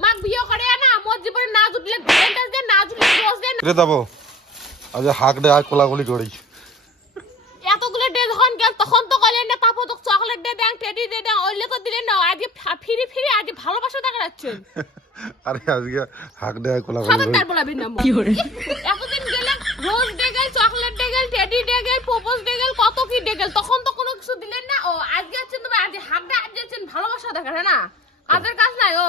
তোমাক বিয়ে করে না মোর জীবনে না জুটলে ভ্যালেন্টাইন্স ডে না জুটলে রোজ ডে রে দেবো আজ হাক দে আয় কোলাগুলি করি এতগুলো ডে যখন গেল তখন তো কইলেন না তারপর তো chocolate day then teddy day then ওইলে তো দিলেন না আজকে ফিরি ফিরি আজকে ভালোবাসা দেখা যাচ্ছে। আরে আজকে হাক দে আয় কোলাগুলি খাবার করি বলাবি না কি করে এতদিন গেলে রোজ ডে গেল চকলেট ডে গেল টেডি ডে গেল প্রপোজ ডে গেল কত কি ডে গেল তখন তো কোনো কিছু দিলেন না ও আজকে আছেন তুমি আজকে হাক ডে আজকে আছেন ভালোবাসা দেখা না। কাজের কাজ নাই ও।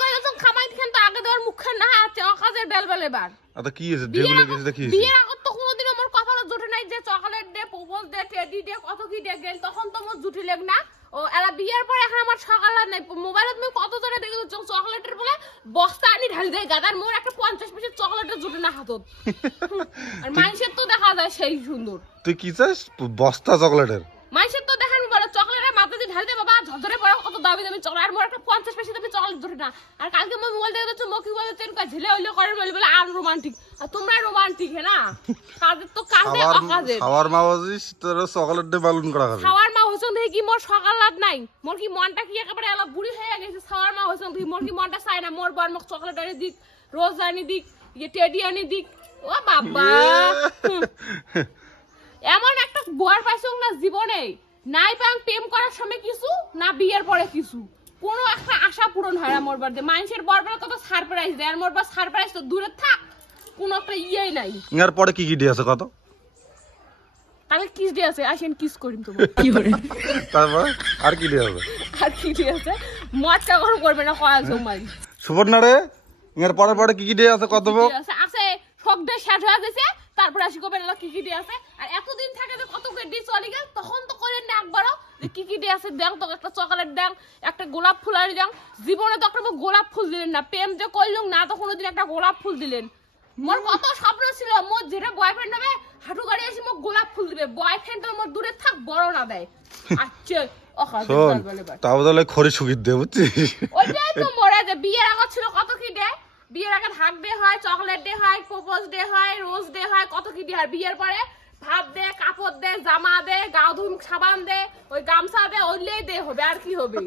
করে যখন খামাই তো আগে দেওয়ার না আছে অকাজের বেল বেল এবার। আচ্ছা কি হয়েছে? গেছে দেখি। বিয়ের আগত তো কোনোদিন আমার কপালে জুটে নাই যে chocolate day propose day teddy day কত কি দে গেল তখন তো আমার জুটি লেগ না। ও এরা বিয়ের পর এখন আমার সকাল আর নাই। মোবাইলে তুমি কত ধরে দেখেছ চকলেটের বলে বস্তা আনি ঢালি দেয় গাদার মোর একটা পঞ্চাশ পিসের চকলেটের জুটে না হাতত। আর মানুষের তো দেখা যায় সেই সুন্দর। তুই কি চাস? বস্তা চকলেটের? মানুষের তো দেখেন বলে চকলেটের মাথা দিয়ে ঝরঝরে পড়ে কত দামি দামি চকলেট আর মোর একটা পঞ্চাশ পিসের দামি চকলেট জুটে না। আর কালকে মই মোবাইল দেখে তো মকি বলে তেন কয় ঝিলে হইলে করে বলে বলে আর রোমান্টিক আর তোমরা রোমান্টিক হ্যাঁ না কাজের তো কাজে খাওয়ার খাওয়ার মা বাজিস তোর চকলেট দিয়ে বালুন করা খাওয়ার মা হইছন দেখি কি মোর সকাল রাত নাই। মোর কি মনটা কি একেবারে এলা বুড়ি হয়ে গেছে? খাওয়ার মা হইছন দেখি মোর কি মনটা চায় না? মোর বর মোক চকলেট আনি দিক রোজ আনি দিক ইয়ে টেডি আনি দিক। ও বাবা! এমন একটা বর পাইছং না জীবনে? নাই পাং প্রেম করার সময় না বিয়ের পরে কিছু। কোনো একটা আশা পূরণ হয় না মোর বাড়িতে। মানুষের বর বেলা কত সারপ্রাইজ দেয়। আর মোর বার সারপ্রাইজ তো দূরে থাক কোনো একটা ইয়েই নাই। এর পরে কি কি দিয়ে আছে কত? তাহলে কিস দিয়ে আছে আসেন কিস করিম তোমার। তারপর আর কি দিয়ে আছে আর কি ঠিক আছে। মজা গরম করবে না কয়া জমাই। সুবর্ণা রে এর পরে পরে কি কি দিয়ে আছে কত? আছে? আছে শব্দ শেষ হয়ে গেছে তারপর আসি কবে না কি কি দিয়ে আছে? আর এতদিন থাকে যে কত করে দিয়ে চলে গেল তখন তো করেন কি কি দিয়ে আছে দেন তো একটা চকলেট দেন একটা গোলাপ ফুল আর দেন জীবনে তো একটা গোলাপ ফুল দিলেন না প্রেম যে করলুম না তো কোনোদিন একটা গোলাপ ফুল দিলেন। মোর কত স্বপ্ন ছিল মোর যেটা বয়ফ্রেন্ড হবে হাঁটু গাড়ি এসে মোক গোলাপ ফুল দিবে। বয়ফ্রেন্ড তো মোর দূরে থাক বড় না দেয়। আচ্ছা শোন তাও বদলে খড়ি শুকিয়ে দে বুঝছিস? ওইটাই তো মরে যে বিয়ের আগে ছিল কত কি দে? বিয়ের আগে হাক ডে হয় চকলেট ডে হয় প্রপোজ ডে হয় রোজ ডে হয় কত কি ডে হয়? বিয়ের পরে ভাত দে কাপড় দে জামা দে গা ধুম সাবান দে ওই গামছা দে ওইলেই দে হবে আর কি হবে?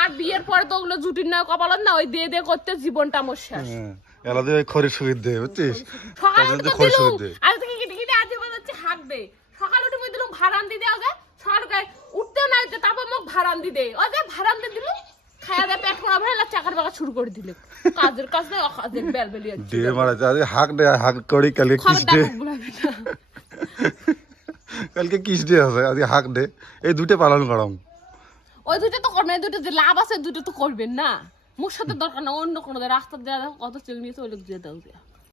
আর বিয়ের পরে তো ওগুলো জুটির না কপালত না ওই দিয়ে দে করতে জীবনটা আমার শেষ। হ্যাঁ, এলা দিয়ে খড়ি দে বুঝছিস? সকালে উঠে খড়ি দে। কিটি আজ বলে হচ্ছে দে। সকালে উঠে মই দিলুম ভাড়ান দি দেওয়া যায় সকালে উঠতেও না উঠতে তারপর মোক ভাড়ান দি। দে যে ভাড়ান দি দিলুম খায়া দে পেট খোঁড়া ভরে চাকার বাকা শুরু করে দিলে। কাজের কাজ অকাজের বেল মারা হাক দে হাক কিস দে? কালকে কিস ডে আছে, আজকে হাক ডে এই দুটো পালন করাম। ওই দুটো তো করবেন দুটো যে লাভ আছে দুটো তো করবেন না। মোর সাথে দরকার না, অন্য কোনো রাস্তা দেওয়া কত চেল নিয়ে চলে যেতে হবে